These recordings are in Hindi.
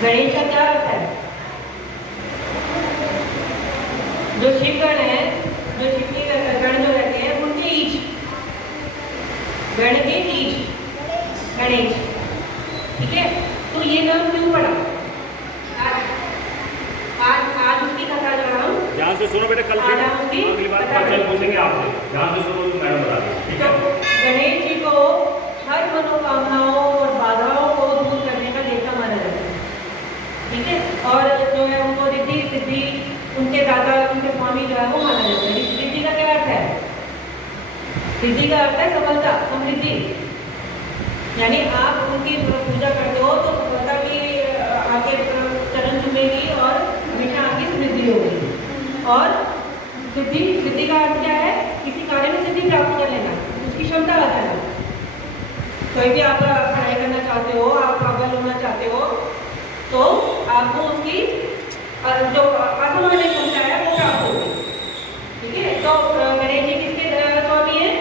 गणेश का क्या अर्थ है? जो शिवगण है, जो शिव के गण जो रहते हैं उनके ईश, गण के ईश गणेश। ठीक है, तो ये नाम क्यों पड़ा? आज उसकी कथा जो हम ध्यान से सुनो बेटा, कल अगली बार क्वेश्चन पूछेंगे आपसे, ध्यान से सुनो तो मैडम बता देंगे। ठीक है, गणेश जी को हर मनोकामनाओं और बाधाओं को दूर करने का देवता माना जाता है। ठीक है, और जो है उनको रिद्धि सिद्धि, उनके दादा, उनके स्वामी जो है वो माना जाता है। रिद्धि का क्या अर्थ है? रिद्धि का अर्थ है सफलता, समृद्धि। यानी आप उनकी पूजा करते हो तो सफलता की आगे चरण चुमेगी और हमेशा आपकी समृद्धि होगी। और सिद्धि का अर्थ क्या है? किसी कार्य में सिद्धि प्राप्त कर लेना, उसकी क्षमता आ जाना। कोई भी आप पढ़ाई करना चाहते हो, आप काबिल होना चाहते हो, तो आपको उसकी जो असामान्य क्षमता है वो प्राप्त होगी। ठीक है, तो गणेश जी किसके स्वामी है?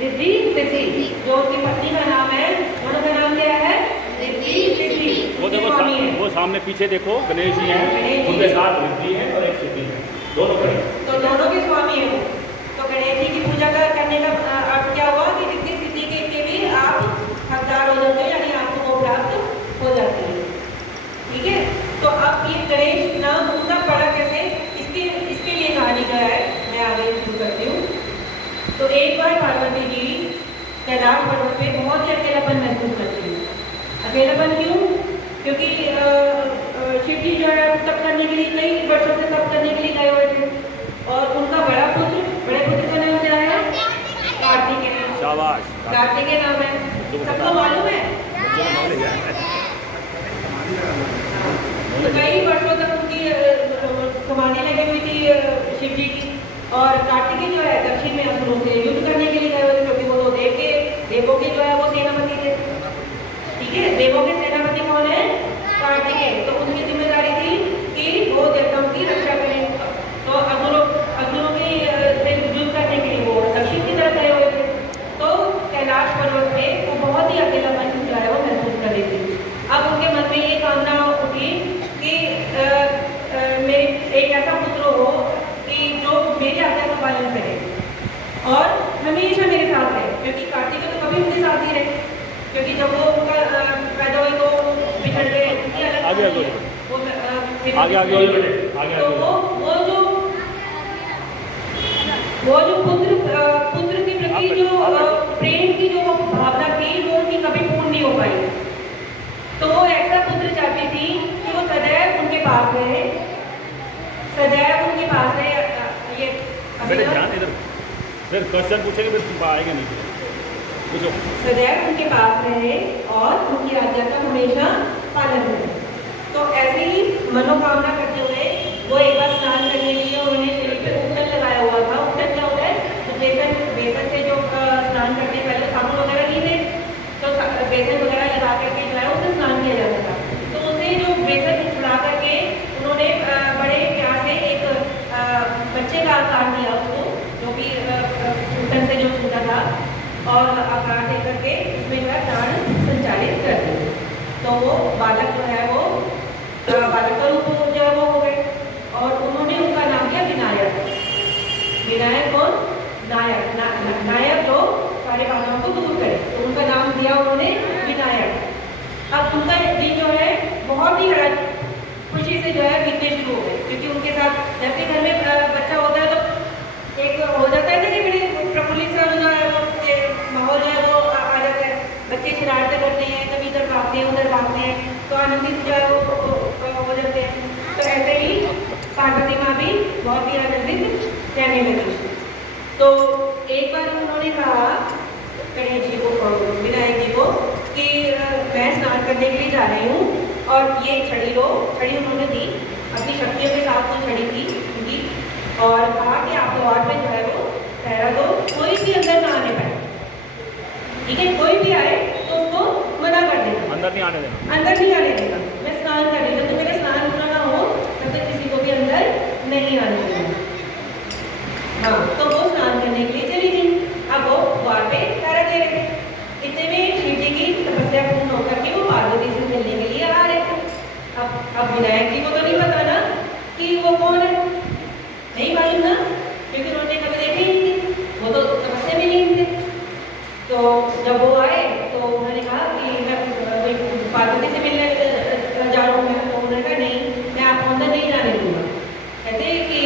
रिद्धि सिद्धि। जो उनकी पत्नी का नाम है, उनका नाम क्या है? रिद्धि सिद्धि। वो देखो वो सामने पीछे देखो, गणेश जी हैं, उनके साथ रिद्धि है और एक सिद्धि है, दोनों खड़े। तो दोनों के स्वामी है वो। तो गणेश जी की पूजा करने का अर्थ क्या हुआ कि रिद्धि सिद्धि के भी आप हकदार हो जाते हो, यानी आपको वो प्राप्त हो जाती है। ठीक है, तो अब ये गणेश नाम उनका पड़ा कैसे, इसके लिए कहानी जो है मैं आगे शुरू करती हूँ। तो एक बार पार्वती जी कैलाश पर्वत पे बहुत ही अकेलापन महसूस करती है। अकेलापन क्यों? क्योंकि शिव जी जो है तप करने के लिए कई वर्षों से तप करने के लिए गए हुए थे, और उनका बड़े पुत्र का नाम क्या है? कार्तिकेय। शाबाश, कार्तिकेय नाम है, सबको मालूम है। तो कई वर्षों तक उनकी समाधि लगी हुई थी शिव जी की, और कार्तिकेय जो है दक्षिण में असुरों से युद्ध करने के लिए गए हुए थे, क्योंकि वो तो देवों के जो है वो सेनापति थे। ठीक है, देवों के सेनापति कौन है? कार्तिकेय। तो उनकी जिम्मेदारी थी कि वो देवताओं की रक्षा करें। तो असुरों के से युद्ध करने के लिए वो दक्षिण की तरफ गए हुए थे। तो कैलाश पर्वत पे वो बहुत ही अकेलापन जो है वो महसूस कर रही थी। अब उनके मन में ये कामना उठी कि मेरे एक ऐसा पुत्र हो कि जो मेरी आज्ञा का पालन करे और हमेशा मेरे साथ रहे, क्योंकि कार्तिकेय तो कभी उनके साथ ही रहे, क्योंकि जब वो उनका पैदा हुई तो बिछड़ गए, आगे वो जो पुत्र के प्रति जो प्रेम की जो भावना थी वो उनकी कभी पूर्ण नहीं हो पाई। तो वो ऐसा पुत्र चाहती थी कि वो सदैव उनके पास रहे, सदैव उनके पास रहे। ये फिर क्वेश्चन पूछेंगे, फिर आएगा नहीं, पूछो। सदैव उनके पास रहे और उनकी आज्ञा का हमेशा पालन करे। तो ऐसे ही मनोकामना करते हुए वो एक बार स्नान करने के लिए उन्होंने शरीर पे उपटन लगाया हुआ था। उपटन क्या होता है? तो बेसन से जो स्नान करने पहले साबुन वगैरह नहीं थे, तो बेसन वगैरह लगा करके जो है उससे स्नान किया जाता था। तो उसे जो बेसन छुड़ा करके उन्होंने बड़े प्यार से एक बच्चे का आकार दिया उसको, जो कि उपटन से जो छूटा था, और आकार दे करके उसमें जो है प्राण संचालित कर दिए। तो वो बालक जो है वो बालक का रूप जो है वो हो गए, और उन्होंने उनका नाम दिया विनायक। विनायक कौन? नायक जो सारे बाधाओं को दूर करे, तो उनका नाम दिया उन्होंने विनायक। अब उनका दिन जो है बहुत ही खुशी से जो है बीतने शुरू हो गए, क्योंकि उनके साथ जब भी घर में बच्चा होता है तो एक हो जाता है ना कि बड़े प्रफुल्लित सा जो है वो माहौल जो है वो आ जाता है। बच्चे शरारतें करते हैं, कभी इधर भागते हैं उधर भागते हैं, तो आनंदित जो है वो हो जाते हैं। तो ऐसे ही पार्वती माँ भी बहुत ही आनंदित रहने लगी। तो एक बार उन्होंने कहा गणेश जी को, विनायक जी को, कि मैं स्नान करने के लिए जा रही हूँ और ये छड़ी लो। छड़ी उन्होंने दी, अपनी शक्तियों के साथ वो छड़ी थी उनकी, और कहा कि आप द्वार पे जो है वो पहरा दो, कोई भी अंदर ना आने पाए। ठीक है, कोई भी आए तो उसको मना कर देना, अंदर नहीं आने देना, अंदर नहीं आने देना। मैं स्नान कर रही हूँ, तो मेरा स्नान पूरा ना हो तब तक किसी को भी अंदर नहीं आने देना। हाँ, तो वो स्नान करने के लिए चली गई। अब वो द्वार पे पहरा दे रहे थे। इतने में शिव जी की तपस्या पूर्ण होकर के वो पार्वती से मिलने के लिए आ रहे थे। अब अब विनायक जी को तो नहीं पता ना कि वो कौन है, नहीं मालूम ना, क्योंकि उन्होंने कभी देखे ही नहीं, वो तो समझते भी नहीं थे। तो जब वो आए तो उन्होंने कहा कि मैं पार्वती से मिलने जा रहा हूँ। मैं तो उन्होंने कहा नहीं, मैं आपको अंदर नहीं जाने दूंगा। कहते कि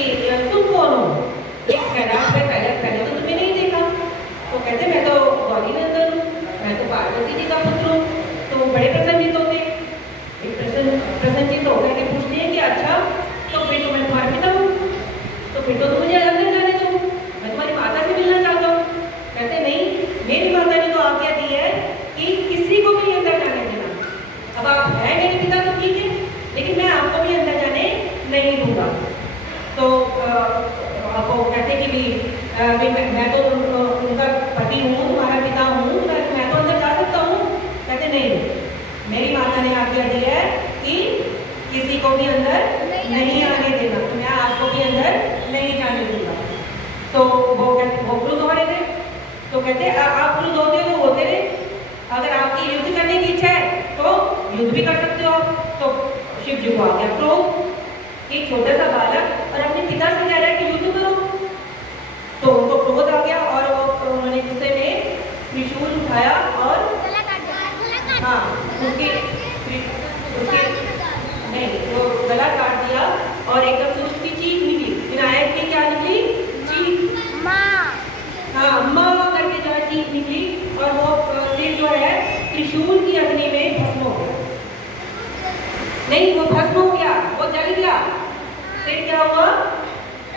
तुम कौन हो? एक खैरात में पहले तो तुम्हें नहीं देखा। तो कहते मैं तो गौरी नंदन हूँ, मैं तो पार्वती जी का पुत्र हूँ। तो वो बड़े प्रसन्नित होते, प्रसन्नचित होकर के पूछते हैं कि अच्छा तो फिर तो मैं तुम्हारा पिता हूँ, तो फिर तो तुम मुझे अंदर जाने दो, मैं तुम्हारी माता से मिलना चाहता हूँ। कहते नहीं, मेरी माता ने तो आज्ञा दी है कि किसी को भी अंदर जाने देना। अब आप हैं मेरे पिता तो ठीक है, लेकिन मैं आपको भी अंदर जाने नहीं दूंगा। तो वो कहते कि मैं तो उनका पति हूँ, तुम्हारा पिता हूँ, मैं तो अंदर जा सकता हूँ। कहते नहीं, मेरी माता ने आज्ञा दी है कि किसी को भी अंदर नहीं आने देना, तो मैं आपको भी अंदर नहीं जाने दूंगा। तो वो क्रुद्ध हो रहे थे। तो कहते आप क्रुद्ध होते हो तो होते रहे, अगर आपकी युद्ध करने की इच्छा है तो युद्ध भी कर सकते हो। तो शिव जी को आ गया क्रोध, एक छोटा सा बालक और अपने पिता से कह रहा है कि युद्ध करो। तो उनको क्रोध आ गया और उन्होंने गुस्से में त्रिशूल उठाया और हाँ उसके नहीं वो गला काट दिया और एकदम से उसकी चीख निकली। विनायक की क्या निकली? चीख, हाँ माँ करके जो है चीख निकली और वो सिर जो है त्रिशूल की अग्नि में भस्म हो गया। नहीं, वो भस्म हो गया, वो जल गया। सिर क्या हुआ?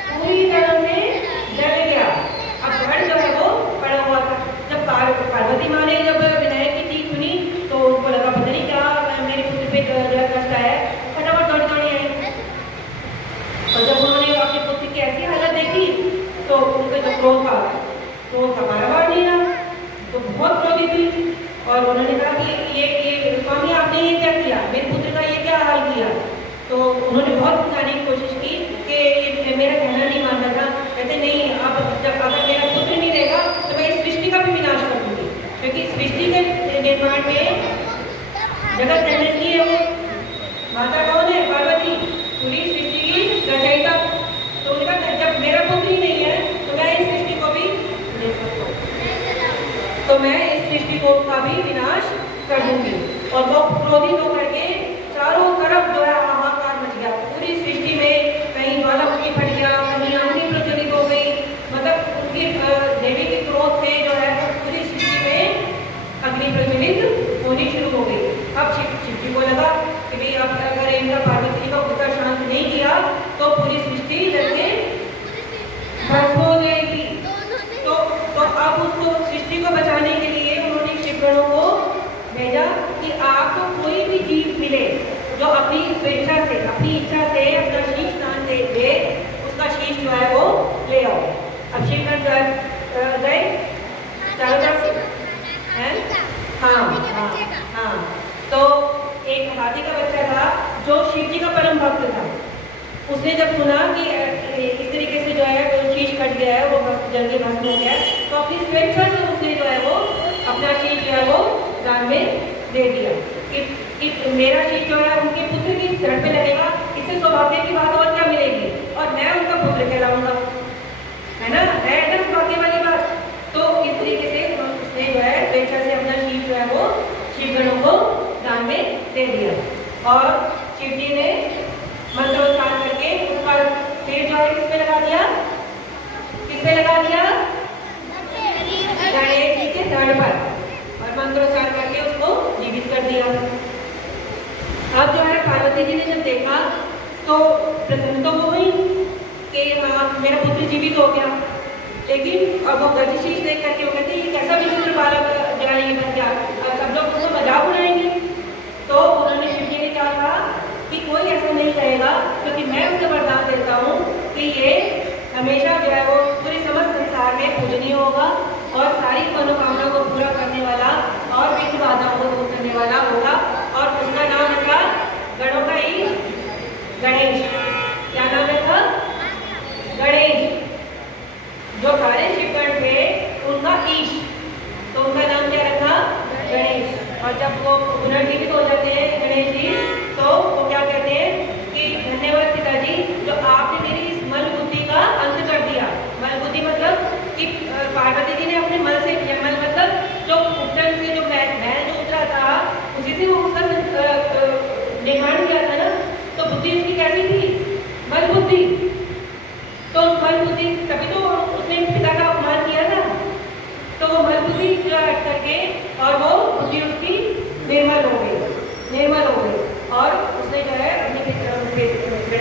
पूरी तरह से जल गया। अब धड़ जो है वो पड़ा हुआ था। जब पार्वती माँ ने जब विनायक की चीख सुनी तो उनको लगा पता नहीं क्या मेरे पुत्र पे जो है कष्ट आया, फटाफट दौड़ी आई। और जब उन्होंने अपने पुत्र की ऐसी हालत देखी तो उनका जो क्रोध था बार नहीं रहा, तो बहुत क्रोधित हुई और उन्होंने कहा कि ये स्वामी आपने ये क्या किया, मेरे पुत्र का ये क्या हाल किया। तो उन्होंने बहुत समझाने की कोशिश की कि ये मेरा कहना नहीं मान रहा था। कहते नहीं, अब जब अगर मेरा पुत्र नहीं रहेगा तो मैं इस सृष्टि का भी विनाश कर दूंगी, क्योंकि सृष्टि के निर्माण में जगत जननी की है वो माता कौन है? पार्वती, पूरी सृष्टि की रचयिता। तो उनका जब मेरा पुत्र ही नहीं है तो मैं इस सृष्टि को भी ले सकता हूँ, तो मैं इस सृष्टि को का भी विनाश कर दूंगी। और वो क्रोधित होकर के चारों तरफ जो है हाहाकार मच गया। पूरी सृष्टि में कहीं ज्वालामुखी फट गया, कहीं अग्नि प्रज्वलित हो गई। मतलब उनकी देवी के क्रोध से जो है पूरी सृष्टि में अग्नि प्रज्वलित होनी शुरू हो गई। अब शिव जी को लगा कि भाई अब अगर इनका पार्वती जी का गुस्सा शांत नहीं किया तो पूरी सृष्टि लड़के भस्म हो जाएगी। तो अब उसको सृष्टि को बचाने के लिए उन्होंने शिवगणों को भेजा कि आपको कोई भी जीव मिले जो अपनी स्वेच्छा से, अपनी इच्छा से अपना शीश दान दे दे, उसका शीश जो है वो ले आओ। अब शिवगण गए चारों तरफ है, हाँ। तो एक हाथी का बच्चा था जो शिव जी का परम भक्त था। उसने जब सुना कि इस तरीके से जो है वो शीश कट गया है, वो जल के भस्म हो गया है, तो अपनी स्वेच्छा से उसने जो है वो अपना शीश जो है वो दान में दे दिया कि मेरा शीश जो है उनके पुत्र की धड़ पे लगेगा, इससे सौभाग्य की बात और क्या मिलेगी, और मैं उनका पुत्र कहलाऊंगा, है ना सौभाग्य वाली बात। तो इस तरीके से उसने जो है स्वेच्छा से अपना शीश जो है वो शिवगणों को दान में दे दिया। और शिव जी ने मंत्रोच्चार करके उसका सिर जो है किस पे लगा दिया? गणेश जी के धड़ पर, और मंत्रोच्चार करके उसको जीवित कर दिया। अब जो है पार्वती जी ने जब देखा तो प्रसन्न तो हो गई कि हाँ मेरा पुत्र जीवित हो गया, लेकिन अब वो गजशीश देख करके वो कहते ये कैसा विचित्र बालक जो है ये बन गया, सब लोग उसको मजाक उड़ाएंगे। तो उन्होंने शिव जी ने क्या कहा कि कोई ऐसा नहीं कहेगा, क्योंकि मैं उसे वरदान देता हूँ कि ये हमेशा जो है वो पूरे समस्त संसार में पूजनीय होगा और सारी मनोकामना को पूरा करने वाला और विघ्न बाधाओं को दूर करने वाला होगा। और उसका नाम रखा गणों का ईश गणेश। क्या नाम रखा? गणेश। जो सारे शिवगण थे उनका ईश, तो उनका नाम क्या रखा? गणेश। और जब वो पुनर्जीवित हो जाते हैं गणेश जी, तो वो क्या कहते हैं?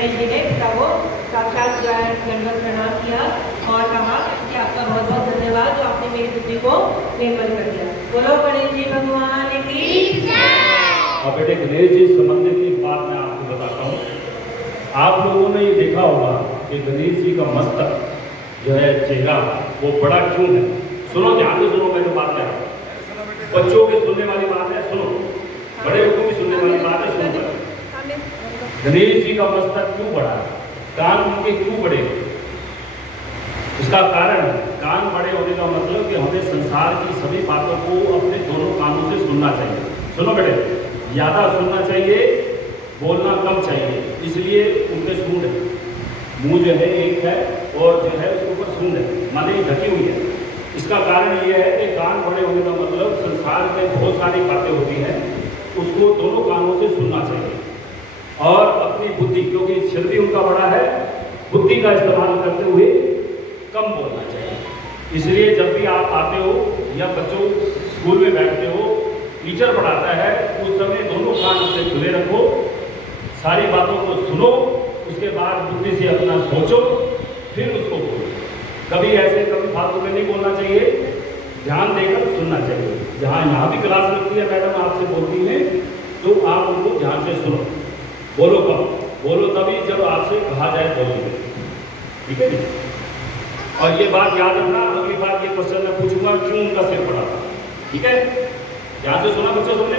गणेश जी ने पिता को साक्षात जो है दंडवत प्रणाम किया और कहा कि आपका बहुत बहुत धन्यवाद जो आपने मेरी बुद्धि को निर्मल कर दिया। बोलो गणेश जी भगवान की। अब बेटे गणेश जी संबंधित एक बात मैं आपको बताता हूँ। आप लोगों ने ये देखा होगा कि गणेश जी का मस्तक जो है चेहरा वो बड़ा क्यों है। सुनो ध्यान से सुनो, मैं जो बात कह रहा हूँ बच्चों के सुनने वाली बात है, सुनो, बड़े लोगों की सुनने वाली बात है, सुनो। गणेश जी का मस्तक क्यों बड़ा है, कान उनके क्यों बड़े? इसका कारण कान बड़े होने का मतलब कि हमें संसार की सभी बातों को अपने दोनों कानों से सुनना चाहिए। सुनो बेटे, ज़्यादा सुनना चाहिए, बोलना कम चाहिए, इसलिए उनके सूंड है, मुंह जो है एक है और जो है उसके ऊपर सूंड है, माने ढकी हुई है। इसका कारण ये है कि कान बड़े होने का मतलब संसार में बहुत सारी बातें होती हैं, उसको दोनों कानों से सुनना चाहिए और अपनी बुद्धि, क्योंकि सिर भी उनका बड़ा है, बुद्धि का इस्तेमाल करते हुए कम बोलना चाहिए। इसलिए जब भी आप आते हो या बच्चों स्कूल में बैठते हो, टीचर पढ़ाता है, उस समय दोनों कान अपने खुले रखो, सारी बातों को सुनो, उसके बाद बुद्धि से अपना सोचो, फिर उसको बोलो। कभी ऐसे कभी फालतू में नहीं बोलना चाहिए, ध्यान देकर सुनना चाहिए। जहाँ यहाँ भी क्लास लगती है, मैडम आपसे बोलती हैं तो आप उनको ध्यान से सुनो, बोलो कम, बोलो तभी जब आपसे कहा जाए बोलिए, ठीक है जी। और ये बात याद रखना, अगली बार ये क्वेश्चन मैं पूछूंगा क्यों उनका सिर पड़ा था, ठीक है। ध्यान से सुना बच्चों, सुनने